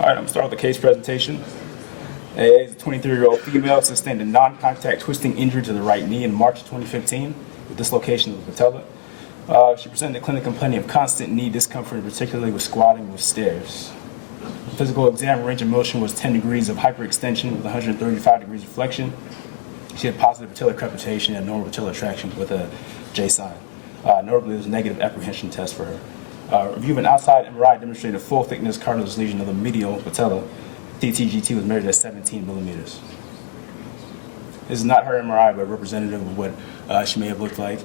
All right, I'm going to start with the case presentation. A is a 23-year-old female sustained a non-contact twisting injury to the right knee in March 2015 with dislocation of the patella. She presented to clinic complaining of constant knee discomfort, particularly with squatting with stairs. The physical exam range of motion was 10 degrees of hyperextension with 135 degrees of flexion. She had positive patellar crepitation and normal patellar traction with a J sign. Notably, there was a negative apprehension test for her. Review of an outside MRI demonstrated a full thickness cartilage lesion of the medial patella. TTGT was measured at 17 millimeters. This is not her MRI, but representative of what she may have looked like.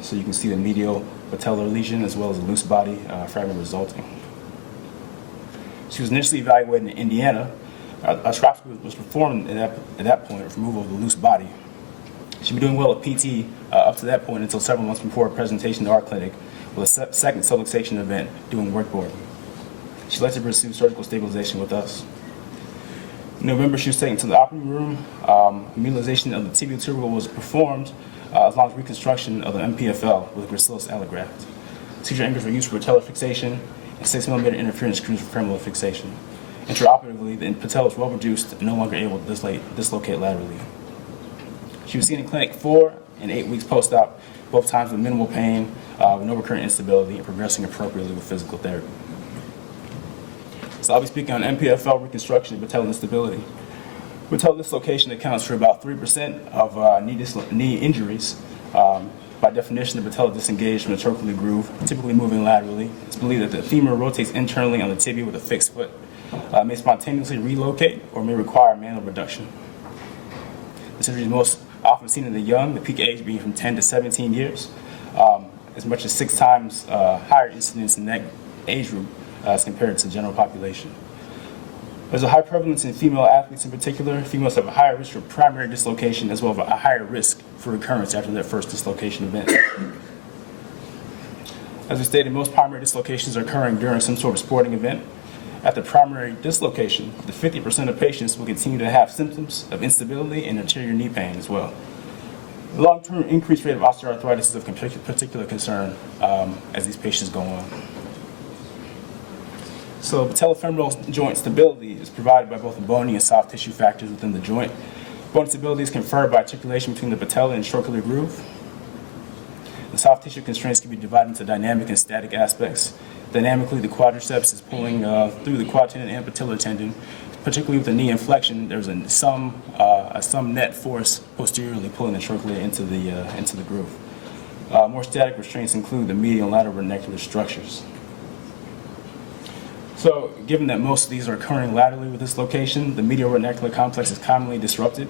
So you can see the medial patellar lesion as well as a loose body fragment resulting. She was initially evaluated in Indiana. Arthroscopy was performed at that point for removal of the loose body. She'd been doing well at PT up to that point until several months before her presentation to our clinic with a second subluxation event doing workboard. She elected to pursue surgical stabilization with us. In November, she was taken to the operating room. Mutilization of the tibial tubercle was performed as long as reconstruction of the MPFL with a gracilis allograft. Suture anchors were used for patellar fixation and 6mm interference screws for femoral fixation. Intraoperatively, the patella was well reduced and no longer able to dislocate laterally. She was seen in clinic 4 and 8 weeks post-op, both times with minimal pain, with no recurrent instability, and progressing appropriately with physical therapy. So I'll be speaking on MPFL reconstruction and patella instability. Patella dislocation accounts for about 3% of knee injuries. By definition, the patella disengaged from the trochlear groove, typically moving laterally. It's believed that the femur rotates internally on the tibia with a fixed foot. May spontaneously relocate or may require manual reduction. This injury is most often seen in the young, the peak age being from 10 to 17 years, as much as 6 times higher incidence in that age group as compared to the general population. There's a high prevalence in female athletes in particular. Females have a higher risk for primary dislocation as well as a higher risk for recurrence after their first dislocation event. As we stated, most primary dislocations are occurring during some sort of sporting event. At the primary dislocation, the 50% of patients will continue to have symptoms of instability and anterior knee pain as well. The long-term increased rate of osteoarthritis is of particular concern as these patients go on. So patellofemoral joint stability is provided by both the bony and soft tissue factors within the joint. Bone stability is conferred by articulation between the patella and trochlear groove. The soft tissue constraints can be divided into dynamic and static aspects. Dynamically, the quadriceps is pulling through the quad tendon and patellar tendon. Particularly with the knee inflection, there's some net force posteriorly pulling the trochlea into the groove. More static restraints include the medial and lateral vernacular structures. So, given that most of these are occurring laterally with this location, the medial vernacular complex is commonly disrupted.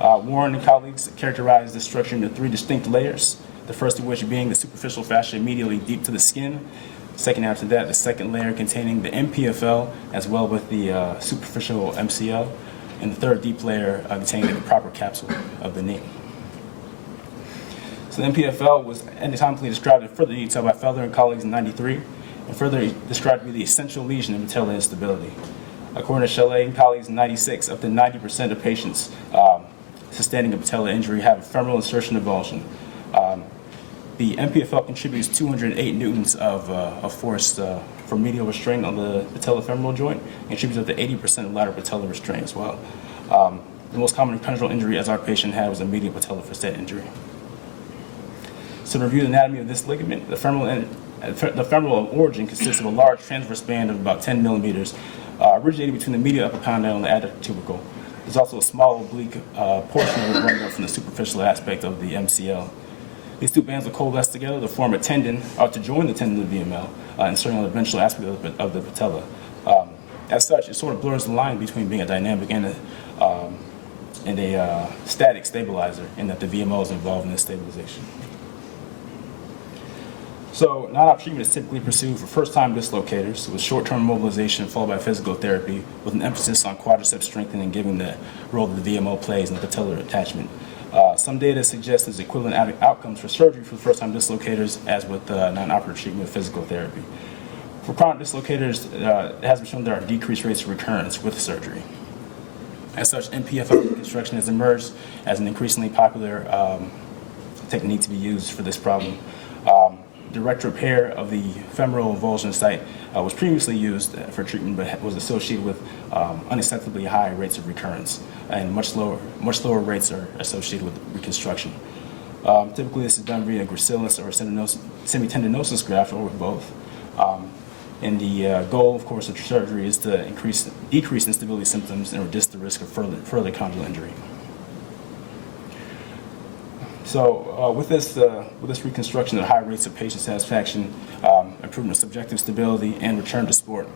Warren and colleagues characterize this structure into 3 distinct layers, the first of which being the superficial fascia medially deep to the skin. Second after that, the second layer containing the MPFL as well with the superficial MCL, and the third deep layer containing the proper capsule of the knee. So the MPFL was anatomically described in further detail by Feller and colleagues in '93, and further described to be the essential lesion in patellar instability. According to Chalet and colleagues in '96, up to 90% of patients sustaining a patellar injury have a femoral insertion avulsion. The MPFL contributes 208 newtons of force for medial restraint on the patellofemoral joint, and contributes up to 80% of lateral patellar restraint as well. The most common congenital injury as our patient had was a medial patellar facet injury. So to review the anatomy of this ligament, the femoral origin consists of a large transverse band of about 10 millimeters, originating between the medial epicondyle and the adductor tubercle. There's also a small oblique portion of it running up from the superficial aspect of the MCL. These 2 bands will coalesce together to form a tendon, or to join the tendon of the VML, inserting on the ventral aspect of the patella. As such, it sort of blurs the line between being a dynamic and a static stabilizer, in that the VML is involved in this stabilization. So, non-op treatment is typically pursued for first-time dislocators with short-term mobilization followed by physical therapy, with an emphasis on quadricep strengthening, given the role that the VMO plays in the patellar attachment. Some data suggests there's equivalent outcomes for surgery for first-time dislocators as with non-operative treatment with physical therapy. For chronic dislocators, it has been shown there are decreased rates of recurrence with surgery. As such, MPFL reconstruction has emerged as an increasingly popular technique to be used for this problem. direct repair of the femoral avulsion site was previously used for treatment, but was associated with unacceptably high rates of recurrence, and much lower rates are associated with reconstruction. Typically, this is done via gracilis or semitendinosus graft, or with both. And the goal, of course, of surgery is to decrease instability symptoms and reduce the risk of further condylar injury. So with this reconstruction at high rates of patient satisfaction, improvement of subjective stability, and return to sport,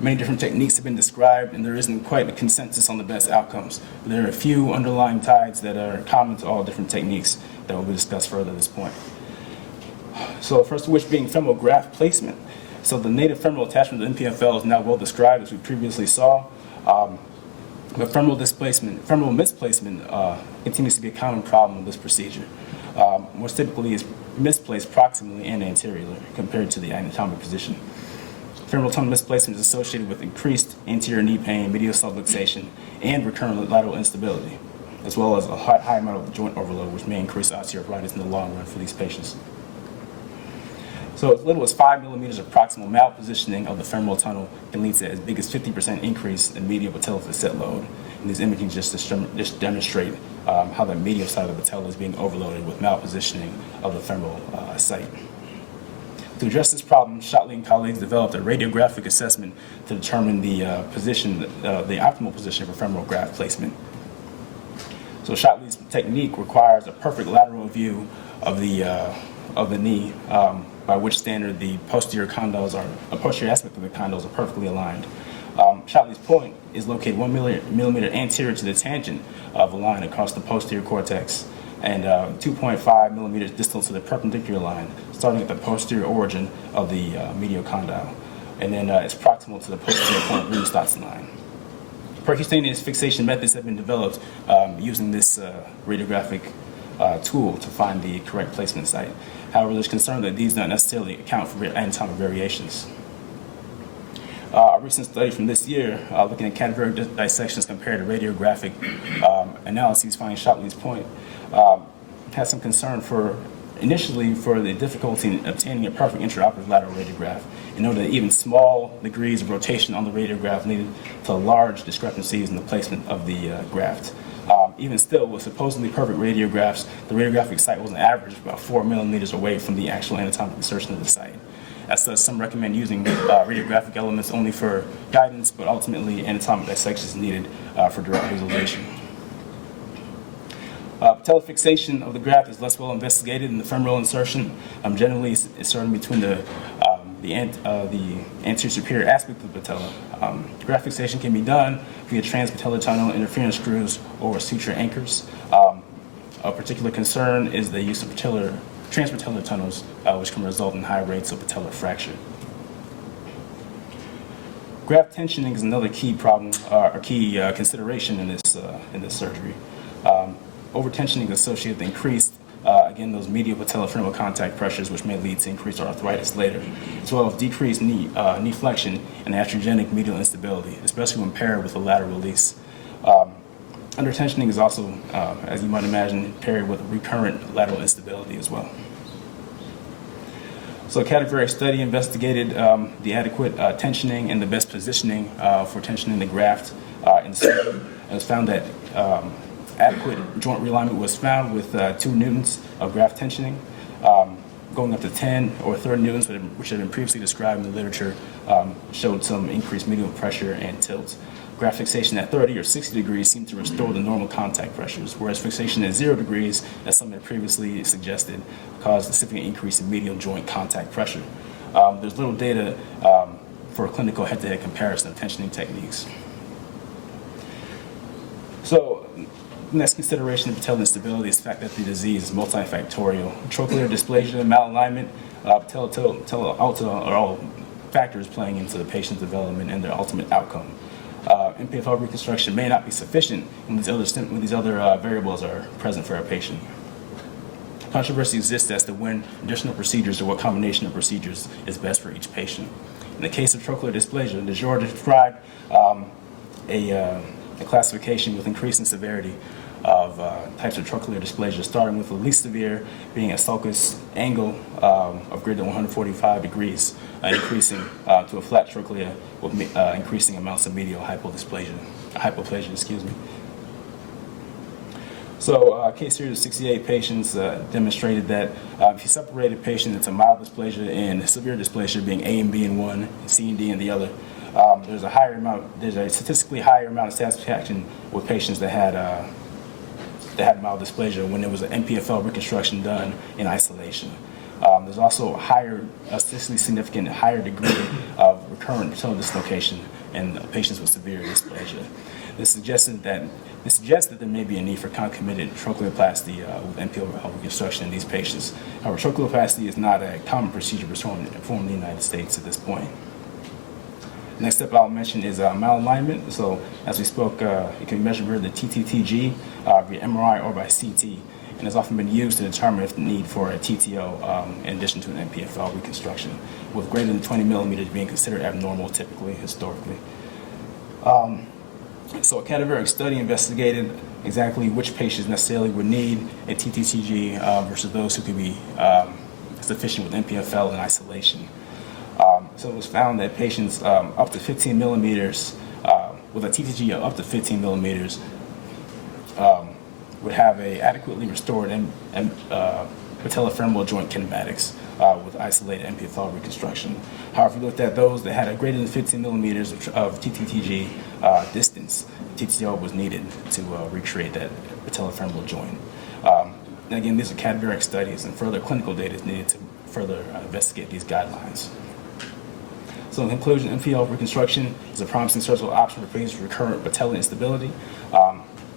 many different techniques have been described, and there isn't quite a consensus on the best outcomes. But there are a few underlying tides that are common to all different techniques that will be discussed further at this point. So the first of which being femoral graft placement. So the native femoral attachment to the MPFL is now well described, as we previously saw. But femoral misplacement continues to be a common problem with this procedure. Most typically is misplaced proximally and anteriorly compared to the anatomic position. Femoral tunnel misplacement is associated with increased anterior knee pain, medial subluxation, and recurrent lateral instability, as well as a high amount of joint overload, which may increase osteoarthritis in the long run for these patients. So as little as 5 millimeters of proximal malpositioning of the femoral tunnel can lead to as big as 50% increase in medial patellar facet load. And these imaging just demonstrate how the medial side of the patella is being overloaded with malpositioning of the femoral site. To address this problem, Shotley and colleagues developed a radiographic assessment to determine the optimal position for femoral graft placement. So Shotley's technique requires a perfect lateral view of the knee, by which standard the posterior aspect of the condyles are perfectly aligned. Shotley's point is located 1 millimeter anterior to the tangent of the line across the posterior cortex, and 2.5 millimeters distal to the perpendicular line, starting at the posterior origin of the medial condyle, and then it's proximal to the posterior point of Green-Stotson line. Percutaneous fixation methods have been developed using this radiographic tool to find the correct placement site. However, there's concern that these don't necessarily account for anatomic variations. A recent study from this year, looking at cadaveric dissections compared to radiographic analyses finding Shotley's point, has some concern initially for the difficulty in obtaining a perfect intraoperative lateral radiograph, and noted that even small degrees of rotation on the radiograph leaded to large discrepancies in the placement of the graft. Even still, with supposedly perfect radiographs, the radiographic site was on average about 4 millimeters away from the actual anatomic insertion of the site. As such, some recommend using radiographic elements only for guidance, but ultimately anatomic dissection is needed for direct visualization. Patellar fixation of the graft is less well investigated in the femoral insertion. Generally, it's inserted between the anterior superior aspect of the patella. Graft fixation can be done via transpatellar tunnel, interference screws, or suture anchors. A particular concern is the use of transpatellar tunnels, which can result in high rates of patellar fracture. Graft tensioning is another key problem, or key consideration in this surgery. Overtensioning is associated with increased, again, those medial patellofemoral contact pressures, which may lead to increased arthritis later, as well as decreased knee flexion and iatrogenic medial instability, especially when paired with a lateral release. Undertensioning is also, as you might imagine, paired with recurrent lateral instability as well. So a cadaveric study investigated the adequate tensioning and the best positioning for tensioning the graft in the surgery. It was found that adequate joint realignment was found with 2 newtons of graft tensioning, going up to 10 or 30 newtons, which had been previously described in the literature, showed some increased medial pressure and tilt. Graft fixation at 30 or 60 degrees seemed to restore the normal contact pressures, whereas fixation at 0 degrees, as some had previously suggested, caused a significant increase in medial joint contact pressure. There's little data for a clinical head-to-head comparison of tensioning techniques. So, next consideration of patellar instability is the fact that the disease is multifactorial. Trochlear dysplasia, malalignment, patella alta are all factors playing into the patient's development and their ultimate outcome. MPFL reconstruction may not be sufficient when these other variables are present for a patient. Controversy exists as to when additional procedures or what combination of procedures is best for each patient. In the case of trochlear dysplasia, DeJour described a classification with increasing severity of types of trochlear dysplasia, starting with the least severe being a sulcus angle of greater than 145 degrees, increasing to a flat trochlea with increasing amounts of medial hypoplasia, excuse me. So a case series of 68 patients demonstrated that if you separate a patient into mild dysplasia and severe dysplasia, being A and B in one, C and D in the other, there's a statistically higher amount of satisfaction with patients that had mild dysplasia when there was an MPFL reconstruction done in isolation. There's also a statistically significant higher degree of recurrent patellar dislocation in patients with severe dysplasia. This suggests that there may be a need for concomitant trochleoplasty with MPFL reconstruction in these patients. However, trochleoplasty is not a common procedure performed in the United States at this point. Next step I'll mention is malalignment. So as we spoke, it can be measured via the TTTG, via MRI, or by CT, and has often been used to determine if the need for a TTO in addition to an MPFL reconstruction, with greater than 20 millimeters being considered abnormal typically, historically. So a cadaveric study investigated exactly which patients necessarily would need a TTTG versus those who could be sufficient with MPFL in isolation. So it was found that patients up to 15 millimeters, with a TTG of up to 15 millimeters, would have a adequately restored patellofemoral joint kinematics with isolated MPFL reconstruction. However, if you looked at those that had a greater than 15 millimeters of TTTG distance, TTO was needed to recreate that patellofemoral joint. And again, these are cadaveric studies, and further clinical data is needed to further investigate these guidelines. So in conclusion, MPFL reconstruction is a promising surgical option for patients with recurrent patellar instability.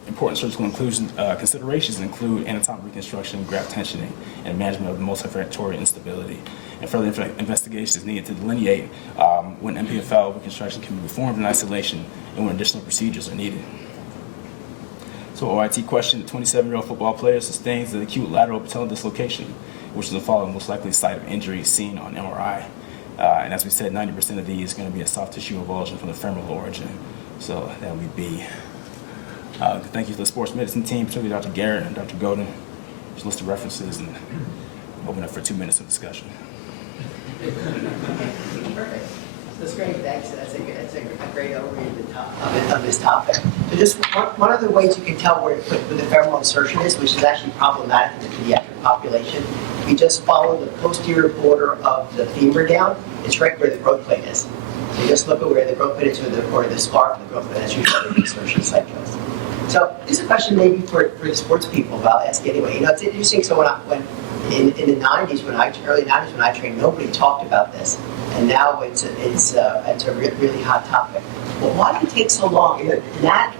Important surgical considerations include anatomic reconstruction, graft tensioning, and management of the multifactorial instability. And further investigation is needed to delineate when MPFL reconstruction can be performed in isolation and when additional procedures are needed. So OIT question, the 27-year-old football player sustains the acute lateral patellar dislocation, which is the following most likely site of injury seen on MRI. And as we said, 90% of these are going to be a soft tissue avulsion from the femoral origin. So that would be thank you to the sports medicine team, particularly Dr. Garrett and Dr. Golden. Just list of references and open up for 2 minutes of discussion. Perfect. That's great. Thanks. That's a great overview of this topic. So just one of the ways you can tell where the femoral insertion is, which is actually problematic in the pediatric population, you just follow the posterior border of the femur down. It's right where the growth plate is. So you just look at where the growth plate is, or the scar of the growth plate. That's usually where the insertion site goes. So this is a question maybe for the sports people, but I'll ask anyway. You know, it's interesting. So when in the 90s, early 90s when I trained, nobody talked about this, and now it's a really hot topic. Well, why did it take so long? You know,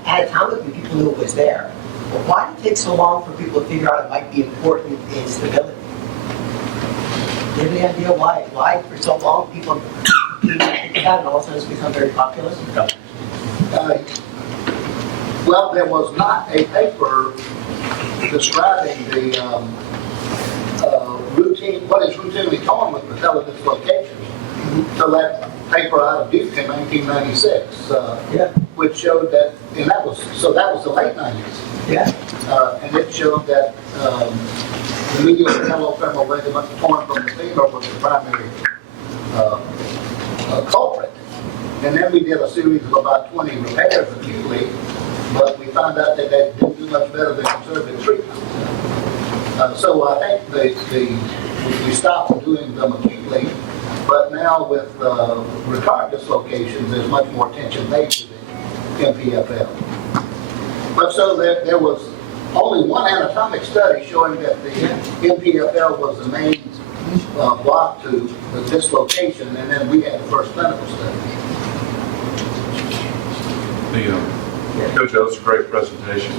anatomically, people knew it was there. But why did it take so long for people to figure out it might be important in stability? Do you have any idea why? Why for so long people didn't think about it, and all of a sudden it's become very popular? Well, there was not a paper describing the routine, what is routinely common with patellar dislocations. So that paper out of Duke in 1996, which showed that, and that was the late 90s. Yeah. And it showed that the medial patellofemoral ligament torn from the femur was the primary culprit. And then we did a series of about 20 repairs acutely, but we found out that they didn't do much better than conservative treatment. So I think we stopped doing them acutely, but now with recurrent dislocations, there's much more attention made to the MPFL. But so there was only one anatomic study showing that the MPFL was the main block to the dislocation, and then we had the first clinical study. Coach, that was a great presentation.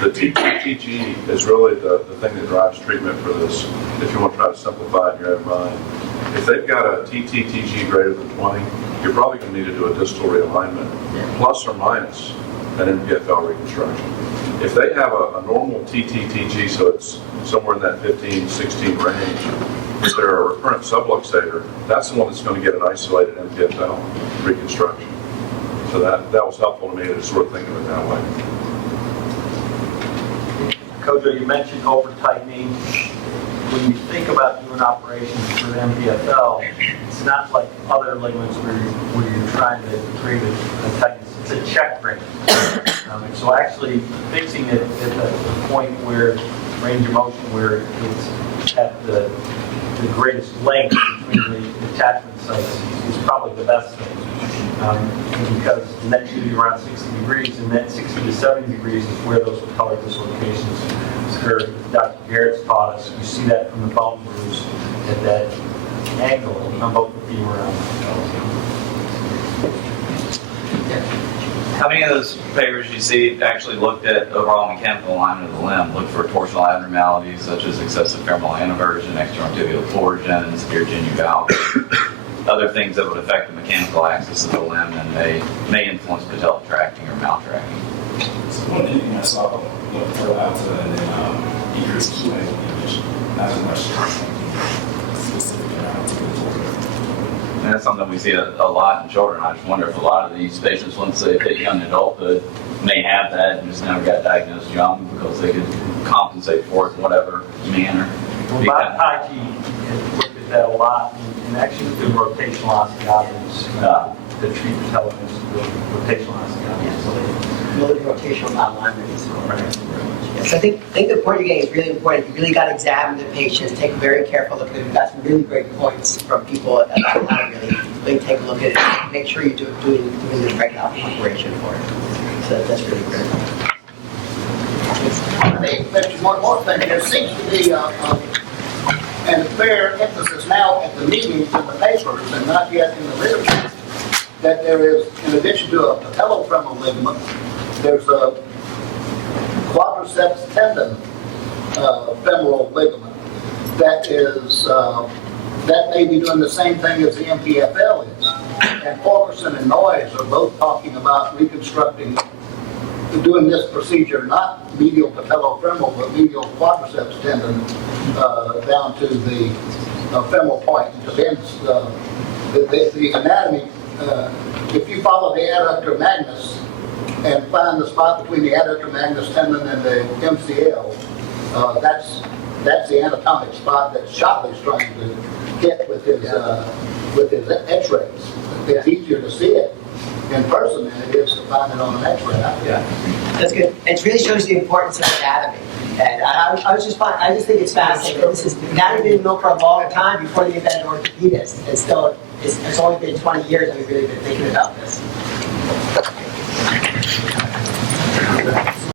The TTTG is really the thing that drives treatment for this, if you want to try to simplify it in your own mind. If they've got a TTTG greater than 20, you're probably going to need to do a distal realignment, plus or minus an MPFL reconstruction. If they have a normal TTTG, so it's somewhere in that 15, 16 range, if they're a recurrent subluxator, that's the one that's going to get an isolated MPFL reconstruction. So that was helpful to me to sort of think of it that way. Kojo, you mentioned over-tightening. When you think about doing operations through MPFL, it's not like other ligaments where you're trying to create a tightness. It's a check ring. So actually fixing it at the point where range of motion where it's at the greatest length between the attachment sites is probably the best thing. Because the net should be around 60 degrees, and then 60 to 70 degrees is where those patellar dislocations occur. Dr. Garrett's taught us, you see that from the bone grooves at that angle on both the femur and the How many of those papers you see actually looked at overall mechanical alignment of the limb, looked for torsional abnormalities such as excessive femoral anteversion, external tibial torsion, severe genu valgus, other things that would affect the mechanical axis of the limb and may influence patella tracting or maltracting? So one thing I saw, Patellar alta and then decreased QA image, not as much specific around And that's something we see a lot in children. I just wonder if a lot of these patients, once they hit young adulthood, may have that and just never got diagnosed young because they could compensate for it in whatever manner. Well, Bob Taiki has looked at that a lot, and actually doing rotational osteotomies to treat patella with rotational osteotomies. Loaded rotational non-alignment is correct. Yes, I think the point you're getting is really important. You really got to examine the patients, take a very careful look at it. We've got some really great points from people about how to really take a look at it. Make sure you're doing the right operation for it. So that's really great. I may mention one more thing. There seems to be an fair emphasis now at the meetings in the papers and not yet in the literature that there is, in addition to a patellofemoral ligament, there's a quadriceps tendon femoral ligament that is that may be doing the same thing as the MPFL is. And Fulkerson and Noyes are both talking about reconstructing, doing this procedure, not medial patellofemoral, but medial quadriceps tendon down to the femoral point. It depends. The anatomy, if you follow the adductor magnus and find the spot between the adductor magnus tendon and the MCL, that's the anatomic spot that Shotley's trying to hit with his X-rays. It's easier to see it in person than it is to find it on an X-ray. Yeah, that's good. It really shows the importance of anatomy. And I just think it's fascinating. This is anatomy didn't know for a long time before they invented orthopedists. It's only been 20 years that we've really been thinking about this.